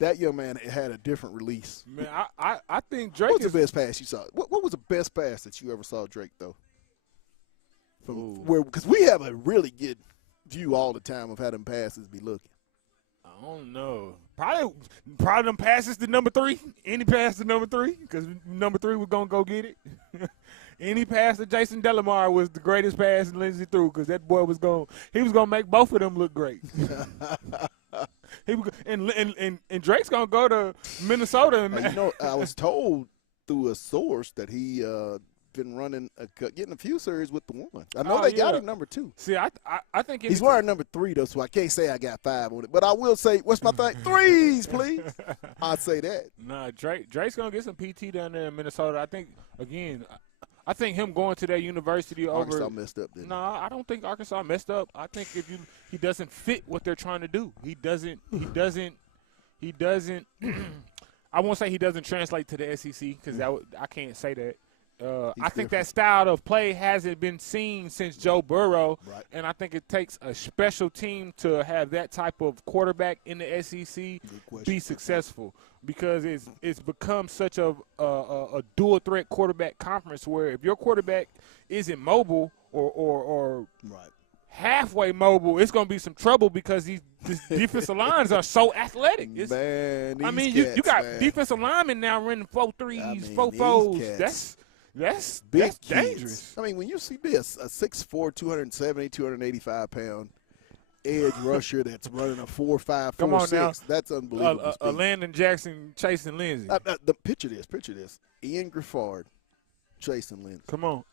That young man had a different release. Man, I think Drake What was is the best pass you saw? What was the best pass that you ever saw Drake throw? From where, because we have a really good view all the time of how them passes be looking. I don't know. Probably them passes to number 3. Any pass to number 3, because number 3 was gonna go get it. Any pass to Jason Delamar was the greatest pass Lindsey threw, because that boy was gonna make both of them look great. and Drake's gonna go to Minnesota. And You know, I was told through a source that he been running, getting a few series with the one. I know Oh, they got yeah. him number 2. See, I think He's wearing number 3 though, so I can't say I got 5 on it. But I will say, what's my thing? 3s, please. I'd say that. Nah, Drake's gonna get some PT down there in Minnesota. I think I think him going to that university over. Arkansas messed up, didn't Nah, I don't think Arkansas messed up. I think he doesn't fit what they're trying to do. He doesn't. I won't say he doesn't translate to the SEC because I can't say that. I think that style of play hasn't been seen since Joe Burrow, Right. and I think it takes a special team to have that type of quarterback in the SEC be successful because it's become such a dual threat quarterback conference where if your quarterback isn't mobile or Right. halfway mobile, it's going to be some trouble because these defensive lines are so athletic. Man, I mean, these you got cats, man. defensive linemen now running 4.3s, I mean, 4.4s. these cats. That's Big that's kids. dangerous. I mean, when you see this, a 6'4", 270, 285-pound edge rusher that's running a 4.5, 4.6, Come on now. that's unbelievable. speed. Landon Jackson chasing Lindsey. Picture this. Ian Griffard chasing Lindsey. Come on.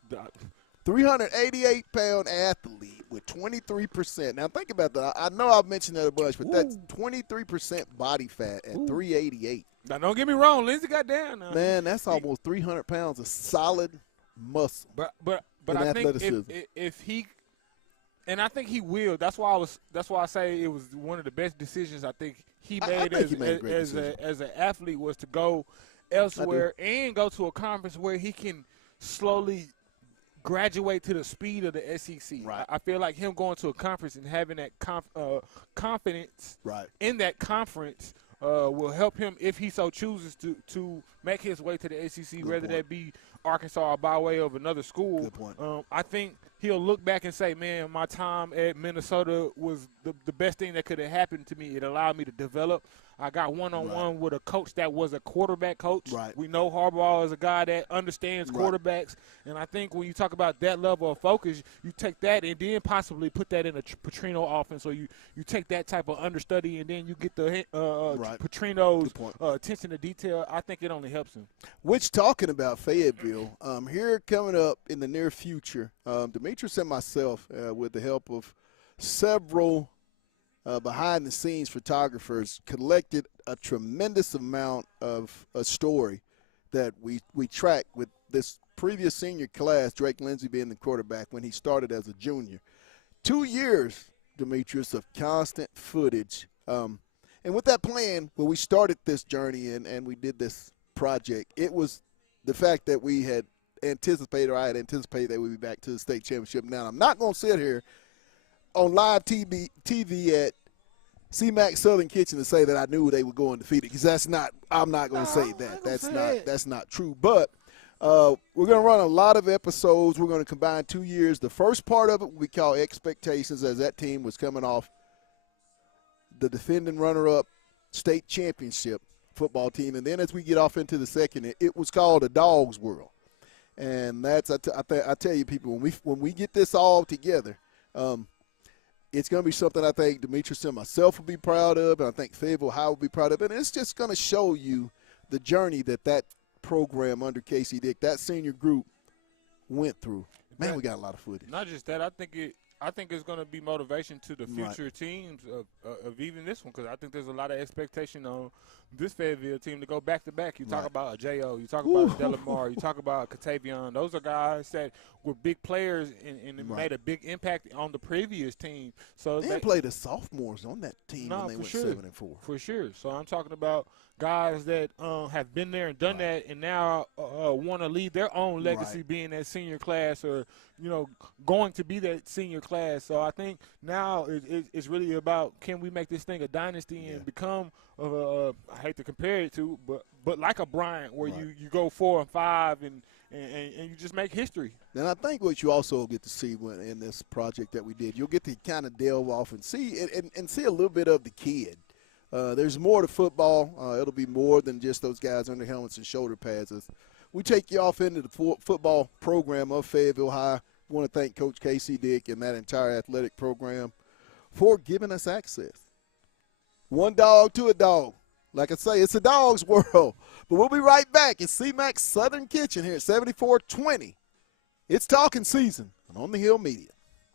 388-pound athlete with 23%. Now, think about that. I know I've mentioned that a bunch, but that's 23% body fat at 388. Now, don't get me wrong. Lindsey got down. Now. Man, that's almost 300 pounds of solid muscle. But and I think athleticism. if he, and I think he will. That's why I say it was one of the best decisions I think he made, think he made a great as an athlete was to go elsewhere and go to a conference where he can slowly graduate to the speed of the SEC. Right. I feel like him going to a conference and having that confidence Right. in that conference will help him if he so chooses to make his way to the SEC, whether that be Arkansas or by way of another school, Good point. I think he'll look back and say, man, my time at Minnesota was the best thing that could have happened to me. It allowed me to develop. I got one-on-one with a coach that was a quarterback coach. Right. We know Harbaugh is a guy that understands quarterbacks. And I think when you talk about that level of focus, you take that and then possibly put that in a Petrino offense. Or you take that type of understudy and then you get the Petrino's attention to detail. I think it only helps him. Which, talking about Fayetteville, here coming up in the near future, Demetrius and myself, with the help of several behind-the-scenes photographers, collected a tremendous amount of a story that we tracked with this previous senior class, Drake Lindsey being the quarterback when he started as a junior. 2 years, Demetrius, of constant footage. And with that plan, when we started this journey and we did this project, it was the fact that we had anticipated, or I had anticipated, that we'd be back to the state championship. Now, I'm not going to sit here on live TV at CMAC Southern Kitchen to say that I knew they would go undefeated, because I'm not going to say that. That's not true. But we're going to run a lot of episodes. We're going to combine 2 years. The first part of it we call expectations, as that team was coming off the defending runner-up state championship football team. And then as we get off into the second, it was called a dog's world. And that's, I tell you, people, when we get this all together, it's going to be something I think Demetrius and myself will be proud of, and I think Fayetteville High will be proud of. And it's just going to show you the journey that program under Casey Dick, that senior group, went through. Man, we got a lot of footage. Not just that, I think it's going to be motivation to the future teams of even this one, because I think there's a lot of expectation on this Fayetteville team to go back-to-back. You talk about a J.O., you talk about a Delamar, you talk about Katavion. Those are guys that were big players and made a big impact on the previous team. So they played the sophomores on that team when they went 7-4. For sure. So I'm talking about guys that have been there and done that, and now want to leave their own legacy, being that senior class, or going to be that senior class. So I think now it's really about, can we make this thing a dynasty and become I hate to compare it to, but like a Bryant, where you go 4 and 5 and you just make history. And I think what you also get to see in this project that we did, you'll get to kind of delve off and see and see a little bit of the kid. There's more to football. It'll be more than just those guys under helmets and shoulder pads. As we take you off into the football program of Fayetteville High, we want to thank Coach Casey Dick and that entire athletic program for giving us access. One dog to a dog. Like I say, it's a dog's world. But we'll be right back. It's CMAC Southern Kitchen here at 7420. It's talking season on the Hill Media.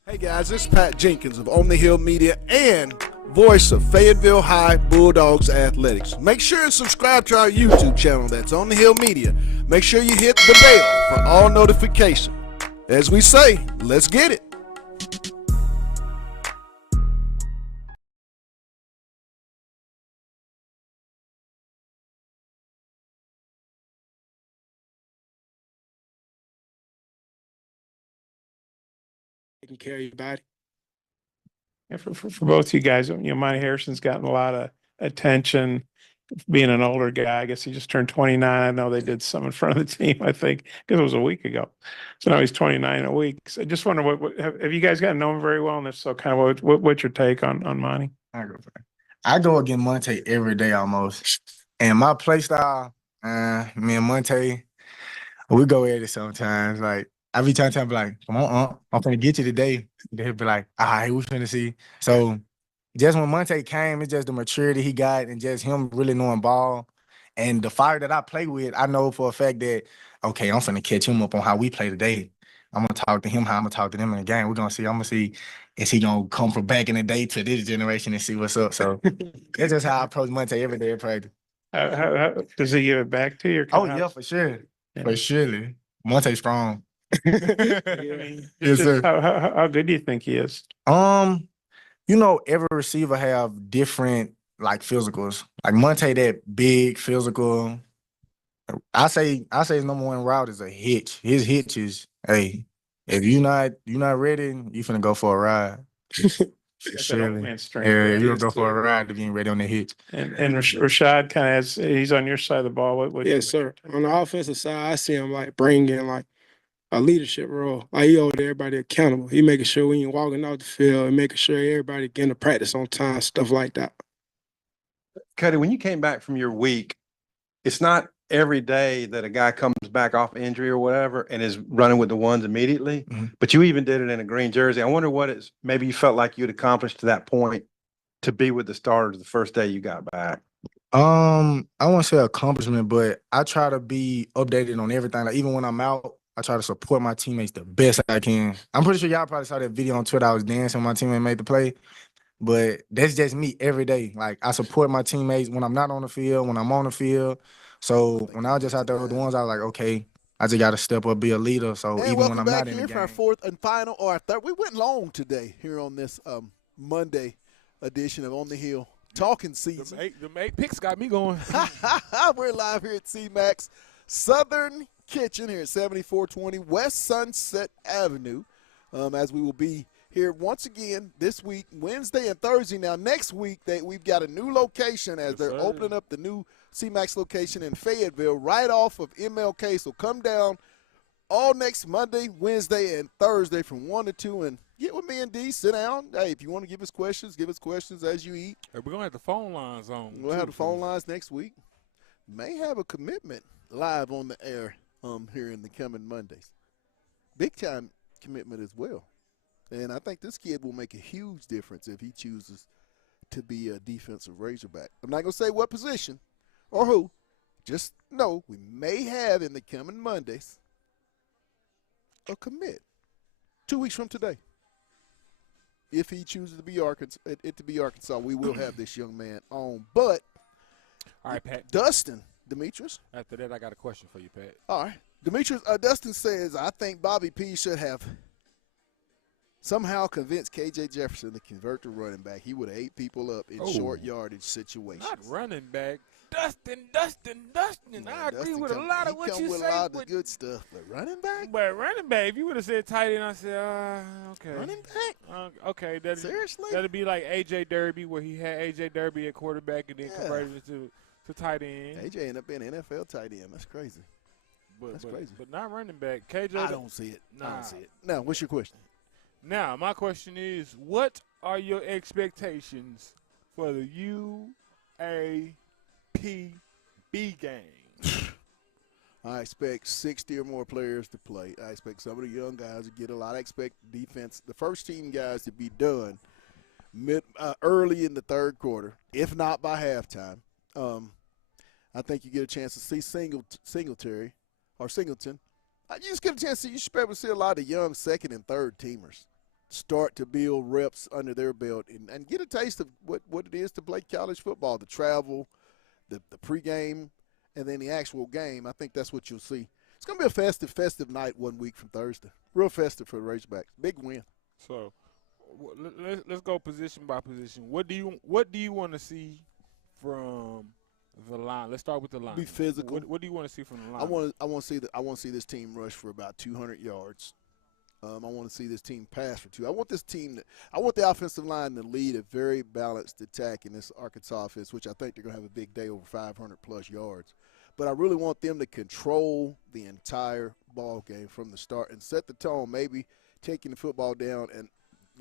Hey guys, this is Pat Jenkins of On the Hill Media and voice of Fayetteville High Bulldogs Athletics. Make sure and subscribe to our YouTube channel. That's On the Hill Media. Make sure you hit the bell for all notifications. As we say, let's get it. Taking care of your body. Yeah, for both you guys, Monty Harrison's gotten a lot of attention being an older guy. I guess he just turned 29. I know they did some in front of the team, I think, because it was a week ago. So now he's 29 in a week. So I just wonder, have you guys gotten to know him very well? And if so, kind of what's your take on Monty? I go against Monte every day almost. And my play style, me and Monte, we go at it sometimes. Like, I be trying to be like, come on, I'm finna get you today. They'll be like, all right, we finna see. So just when Monte came, it's just the maturity he got and just him really knowing ball. And the fire that I play with, I know for a fact that, okay, I'm finna catch him up on how we play today. I'm gonna talk to him how I'm gonna talk to them in the game. I'm gonna see, is he gonna come from back in the day to this generation and see what's up? So that's just how I approach Monte every day in practice. How does he give it back to you? Oh, yeah, for sure. Yeah. For surely. Monte's strong. Yes, sir. How good do you think he is? Every receiver have different physicals. Like Monte, that big physical. I say his number one route is a hitch. His hitch is, hey, if you're not ready, you finna go for a ride. That's that Surely. old man strength. Yeah, He you'll is go for a too. ride to getting ready on the hit. And Rashad kind of has, he's on your side of the ball. What Yes, sir. On the offensive side, I see him like bringing like a leadership role. Like he hold everybody accountable. He making sure we ain't walking out the field and making sure everybody getting to practice on time, stuff like that. Cuddy, when you came back from your week, it's not every day that a guy comes back off injury or whatever and is running with the ones immediately, but you even did it in a green jersey. I wonder what it's, maybe you felt like you'd accomplished to that point to be with the starters the first day you got back. I won't say accomplishment, but I try to be updated on everything. Like even when I'm out, I try to support my teammates the best I can. I'm pretty sure y'all probably saw that video on Twitter. I was dancing when my teammate made the play. But that's just me every day. Like I support my teammates when I'm not on the field, when I'm on the field. So when I was just out there with the ones, I was like, okay, I just got to step up, be a leader. So And even welcome when I'm back not in here the for our game, fourth and final, or our third. We went long today here on this Monday edition of On the Hill Talking Season. Them eight picks got me going. We're live here at CMAX Southern Kitchen here at 7420 West Sunset Avenue, as we will be here once again this week, Wednesday and Thursday. Now, next week, we've got a new location as they're opening up the new CMAX location in Fayetteville right off of MLK. So come down all next Monday, Wednesday, and Thursday from 1 to 2 and get with me and D. Sit down. Hey, if you want to give us questions as you eat. Hey, we're going to have the phone lines on. We'll have the phone lines next week. May have a commitment live on the air here in the coming Mondays. Big time commitment as well. And I think this kid will make a huge difference if he chooses to be a defensive Razorback. I'm not going to say what position or who. Just know we may have in the coming Mondays a commit 2 weeks from today. If he chooses to be Arkansas, we will have this young man on. But all right, Pat. Dustin Demetrius. After that, I got a question for you, Pat. All right. Demetrius, Dustin says, I think Bobby P should have somehow convinced K.J. Jefferson to convert to running back. He would have ate people up in short yardage situations. Not running back. Dustin. Yeah, I agree Dustin with a lot of what you with say. a lot of the good stuff. But running back? But running back, if you would have said tight end, I said, okay. Running back? Okay. Seriously? That'd be like A.J. Derby, where he had A.J. Derby at quarterback and then converted it to tight end. A.J. ended up being an NFL tight end. That's crazy. That's crazy. But not running back. KJ, I don't see it. Nah. I don't see it. Now, what's your question? Now, my question is, what are your expectations for the UAPB game? I expect 60 or more players to play. I expect some of the young guys to get a lot. I expect defense, the first team guys, to be done early in the third quarter, if not by halftime. I think you get a chance to see Singleton. You just get a chance to see. You should be able to see a lot of young second and third teamers start to build reps under their belt and get a taste of what it is to play college football, the travel, the pregame, and then the actual game. I think that's what you'll see. It's going to be a festive night 1 week from Thursday. Real festive for the Razorbacks. Big win. So let's go position by position. What do you want to see from the line? Let's start with the line. Be physical. What do you want to see from the line? I want to see this team rush for about 200 yards. I want to see this team pass for 2. I want the offensive line to lead a very balanced attack in this Arkansas offense, which I think they're going to have a big day, over 500-plus yards. But I really want them to control the entire ball game from the start and set the tone, maybe taking the football down and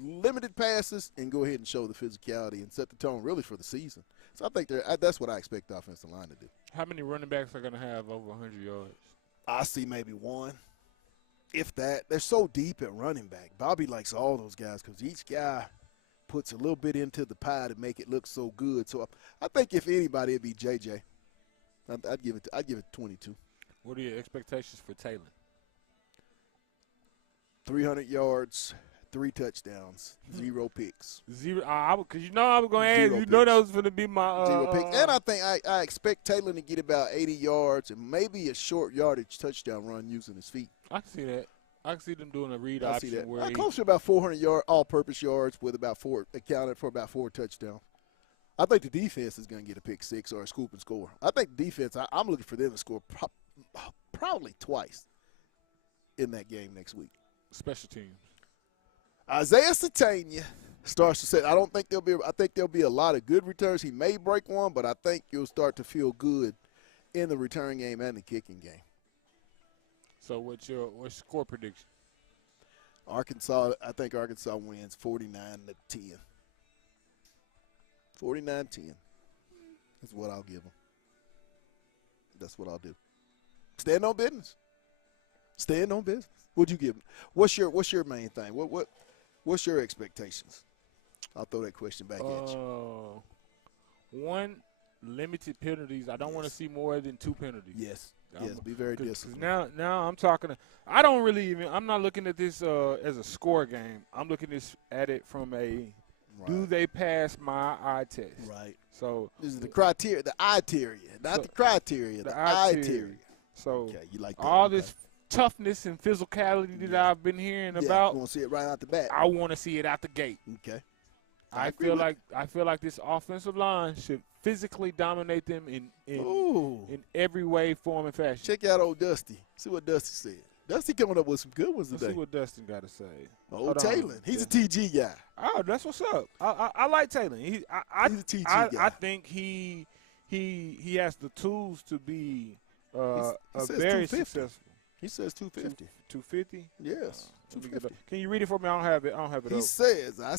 limited passes and go ahead and show the physicality and set the tone really for the season. So I think that's what I expect the offensive line to do. How many running backs are going to have over 100 yards? I see maybe one. If that. They're so deep at running back. Bobby likes all those guys because each guy puts a little bit into the pie to make it look so good. So I think if anybody, it'd be JJ. I'd give it 22. What are your expectations for Taylor? 300 yards, 3 touchdowns, 0 picks. Zero. Because I was going to ask. 0 You know that picks. was going to be my 0 picks. And I think I expect Taylor to get about 80 yards and maybe a short yardage touchdown run using his feet. I can see that. I can see them doing a read I option see that. where Close to about 400 all-purpose yards with accounted for about 4 touchdowns. I think the defense is going to get a pick 6 or a scoop and score. I think the defense, I'm looking for them to score probably twice in that game next week. special teams. Isaiah Satania starts to set. I think there'll be a lot of good returns. He may break one, but I think you'll start to feel good in the return game and the kicking game. So what's your score prediction? Arkansas, I think Arkansas wins 49-10. 49-10 is what I'll give them. That's what I'll do. Stand on business. Stand on business. What'd you give them? What's your main thing? What's your expectations? I'll throw that question back at you. One, limited penalties. I don't want to see more than 2 penalties. Yes. Yes, be very disciplined. Now I'm talking. I don't really even. I'm not looking at this as a score game. I'm looking at it from a do they pass my eye test? Right. So this is the criteria, the eye-teria, not the criteria, the eye-teria. So okay, you like that, all this toughness and physicality that I've been hearing about. You want to see it right out the bat. I want to see it out the gate. Okay. I feel like this offensive line should physically dominate them in every way, form, and fashion. Check out old Dusty. See what Dusty said. Dusty coming up with some good ones Let's today. see what Dustin got to say. Old Taylor. He's a TG guy. Oh, that's what's up. I like Taylor. He's a TG guy. I think he has the tools to be a very successful. He says 250. 250? Yes. 250. Can you read it for me? I don't have it. He over. says, I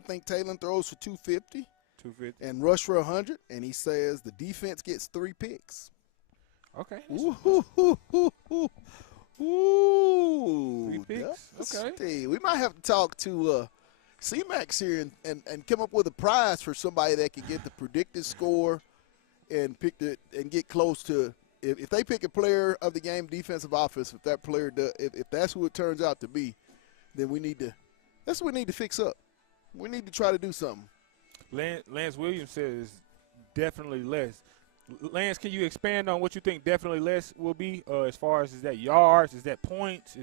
think Taylor throws for 250. 250. And rush for 100. And he says the defense gets 3 picks. Okay. Ooh. 3 picks. Okay. We might have to talk to C-Max here and come up with a prize for somebody that can get the predicted score and get close to. If they pick a player of the game, defensive, offensive, if that player if that's who it turns out to be, then that's what we need to fix up. We need to try to do something. Lance Williams says definitely less. Lance, can you expand on what you think definitely less will be as far as is that yards, is that points,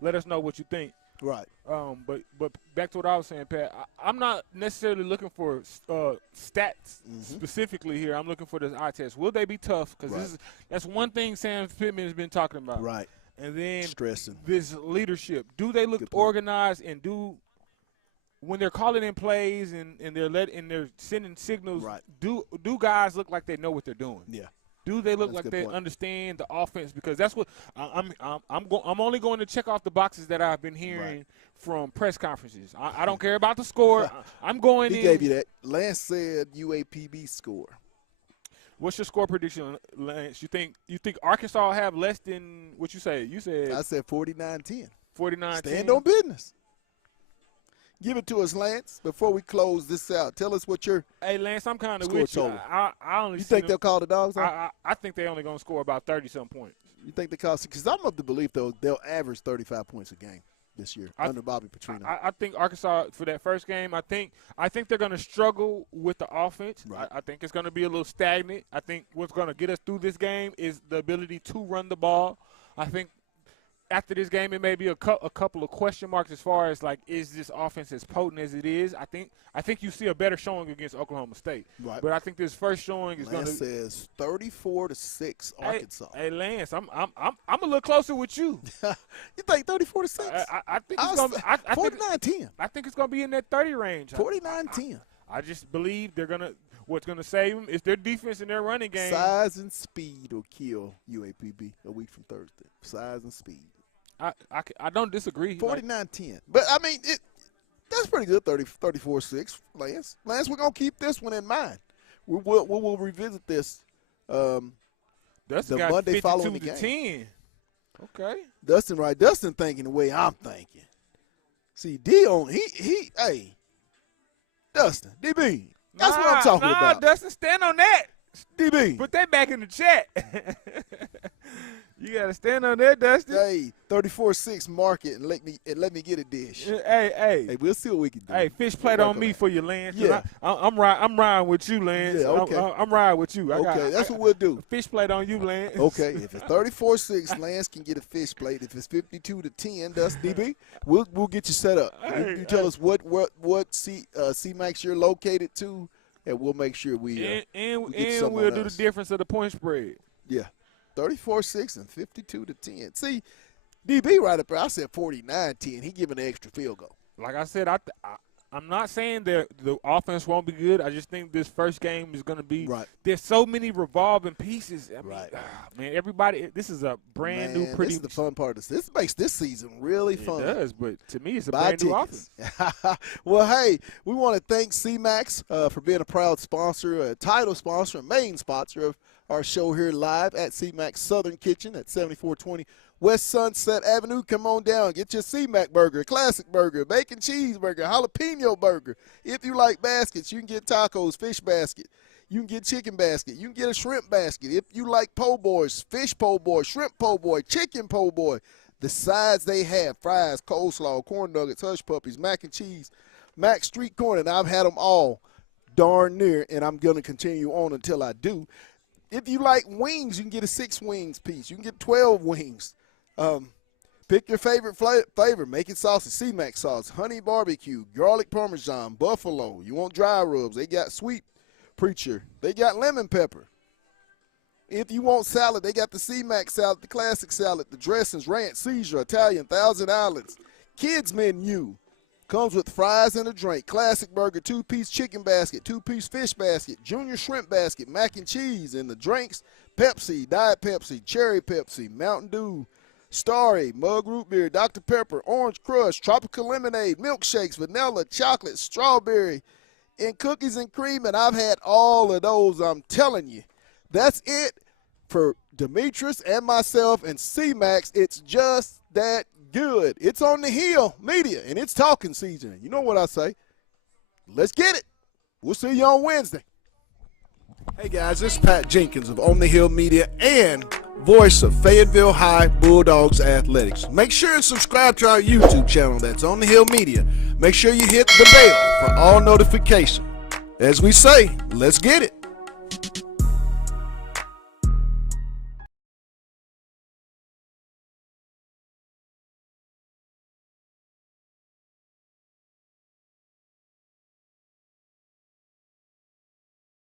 let us know what you think. Right. But back to what I was saying, Pat, I'm not necessarily looking for stats specifically here. I'm looking for this eye test. Will they be tough? Because that's one thing Sam Pittman has been talking about. Right. And then stressing this leadership. Do they look organized and when they're calling in plays and they're sending signals? Right. Do guys look like they know what they're doing? Yeah. Do they look like they understand the offense? Because that's what I'm only going to check off the boxes that I've been hearing from press conferences. I don't care about the score. I'm going. He gave you that. Lance said UAPB score. What's your score prediction, Lance? You think Arkansas will have less than what you say? You said I said 49-10. 49-10. Stand on business. Give it to us, Lance, before we close this out. Tell us what your Lance, I'm kind of with you. I only you think they'll call the dogs out? I think they're only going to score about 30-some points. You think they call – because I'm of the belief, though, they'll average 35 points a game this year under Bobby Petrino. I think Arkansas, for that first game, I think they're going to struggle with the offense. Right. I think it's going to be a little stagnant. I think what's going to get us through this game is the ability to run the ball. I think after this game, it may be a couple of question marks as far as, like, is this offense as potent as it is? I think you see a better showing against Oklahoma State. Right. But I think this first showing is going to – Lance says 34-6 Arkansas. Hey, Lance, I'm a little closer with you. You think 34-6? I think it's going to – 49-10. I think it's going to be in that 30 range. 49-10. I just believe they're going to – what's going to save them is their defense and their running game. Size and speed will kill UAPB a week from Thursday. Size and speed. I don't disagree. 49-10. But, I mean, that's pretty good, 34-6, Lance. Lance, we're going to keep this one in mind. We'll revisit this the Monday following the game. 10. Okay. Dustin thinking the way I'm thinking. See, Dion, hey, Dustin, DB, that's what I'm talking about. Dustin, stand on that. DB. Put that back in the chat. You got to stand on that, Dustin. Hey, 34-6 market and let me get a dish. Hey, we'll see what we can do. Hey, fish plate on me for you, Lance. Yeah. I'm riding with you, Lance. Yeah, okay. I'm riding with you. That's what we'll do. Fish plate on you, Lance. Okay, if it's 34-6, Lance can get a fish plate. If it's 52-10, Dustin, DB, we'll get you set up. You tell us what C-Max you're located to, and we'll make sure we we'll do the difference of the point spread. Yeah. 34-6 and 52-10. See, DB right up there, I said 49-10. He giving an extra field goal. like I said, I'm not saying that the offense won't be good. I just think this first game is going to be. Right. There's so many revolving pieces. I mean, Right. Man, everybody. This is a brand new, pretty. This is the fun part of this. This makes this season really fun. It does, but to me, it's a Buy brand new tickets. offense. Well, hey, we want to thank C-Max for being a proud sponsor, a title sponsor, a main sponsor of our show here live at C-Max Southern Kitchen at 7420 West Sunset Avenue. Come on down. Get your C-Mac burger, classic burger, bacon cheeseburger, jalapeno burger. If you like baskets, you can get tacos, fish basket. You can get chicken basket. You can get a shrimp basket. If you like po' boys, fish po' boy, shrimp po' boy, chicken po' boy, the sides they have, fries, coleslaw, corn nuggets, hush puppies, mac and cheese, mac street corn, and I've had them all darn near, and I'm going to continue on until I do. If you like wings, you can get a 6 wings piece. You can get 12 wings. Pick your favorite flavor. Make it sausage, C-Mac sauce, honey barbecue, garlic parmesan, buffalo. You want dry rubs. They got sweet preacher. They got lemon pepper. If you want salad, they got the C-Mac salad, the classic salad, the dressings, ranch, Caesar, Italian, Thousand Islands. Kids menu comes with fries and a drink. Classic burger, 2-piece chicken basket, 2-piece fish basket, junior shrimp basket, mac and cheese, and the drinks, Pepsi, Diet Pepsi, Cherry Pepsi, Mountain Dew, Starry, Mug Root Beer, Dr. Pepper, Orange Crush, Tropical Lemonade, milkshakes, vanilla, chocolate, strawberry, and cookies and cream, and I've had all of those, I'm telling you. That's it for Demetrius and myself and C-Max. It's just that good. It's on the Hill Media, and it's talking season. You know what I say. Let's get it. We'll see you on Wednesday. Hey, guys, this is Pat Jenkins of On the Hill Media and voice of Fayetteville High Bulldogs Athletics. Make sure and subscribe to our YouTube channel. That's On the Hill Media. Make sure you hit the bell for all notifications. As we say, let's get it.